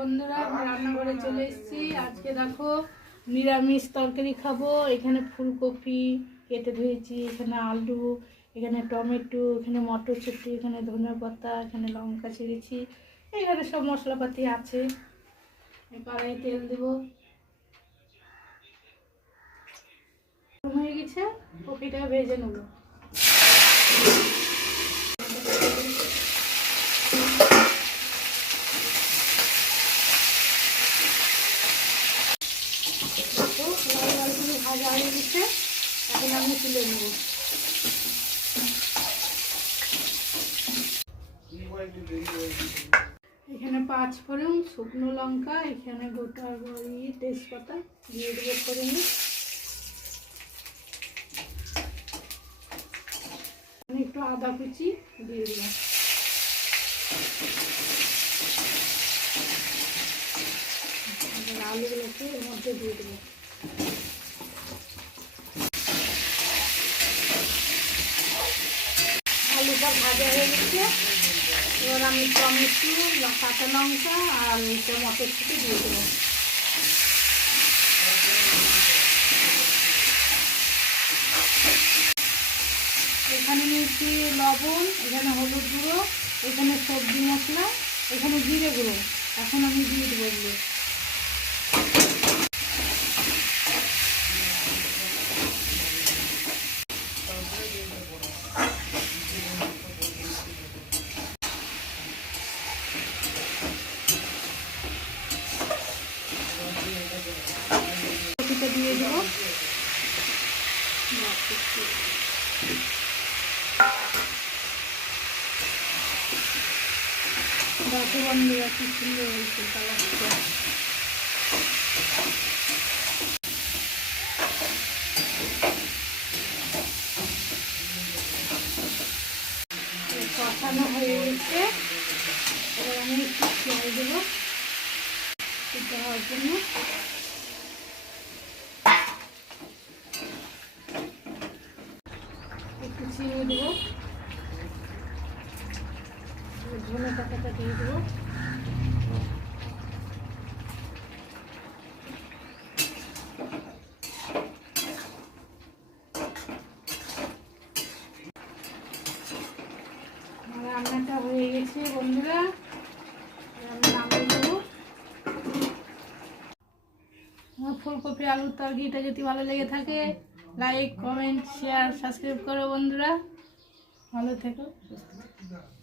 বন্ধুরা, আমি রান্নাঘরে চলে এসেছি। আজকে দেখো নিরামিষ তরকারি খাবো। এখানে ফুলকপি কেটে ধুয়েছি, এখানে আলু, এখানে টমেটো, এখানে মটরশুঁটি, এখানে ধনেপাতা, এখানে লঙ্কা ছিঁড়েছি, এখানে সব মশলাপাতি আছে। কড়াই তেল দেবো, হয়ে গেছে। কপিটা ভেজে নেবো। ভাজা হয়ে গেছে, এখন আমি তুলে নেব। এখানে 5 ফোড়ন, শুকনো লঙ্কা, এখানে গোটা তেজপাতা দিয়ে দেবো ফোড়নে। একটু আদা কুচি দিয়ে দিলাম। আলুগুলোকে এর মধ্যে দিয়ে দেবো। আলুটা ভাজা হয়ে গেছে, এবার আমি টমেটো, কাঁচা লঙ্কা আর মটরশুঁটি দিয়ে দেবো। এখানে নিয়েছি লবণ, এখানে হলুদ গুঁড়ো, এখানে সবজি মশলা, এখানে জিরে গুঁড়ো। এখন আমি দিয়ে দেবো এগুলো। কপিটা দিয়ে দেবো। দেখো বন্ধুরা কি সুন্দর হয়েছে কালারটা। কষানো হয়ে গেছে, এবার আমি একটু জল দেবো দেওয়ার জন্য। একটু চিনি দেবো, ধনে পাতাটা দিয়ে দেবো। রান্নাটা হয়ে গেছে বন্ধুরা, আমি নামিয়ে দেবো। আমার ফুলকপি আলুর তরকারিটা যদি ভালো লেগে থাকে, লাইক, কমেন্ট, শেয়ার, সাবস্ক্রাইব করো বন্ধুরা। ভালো থেকো, সুস্থ থেকো।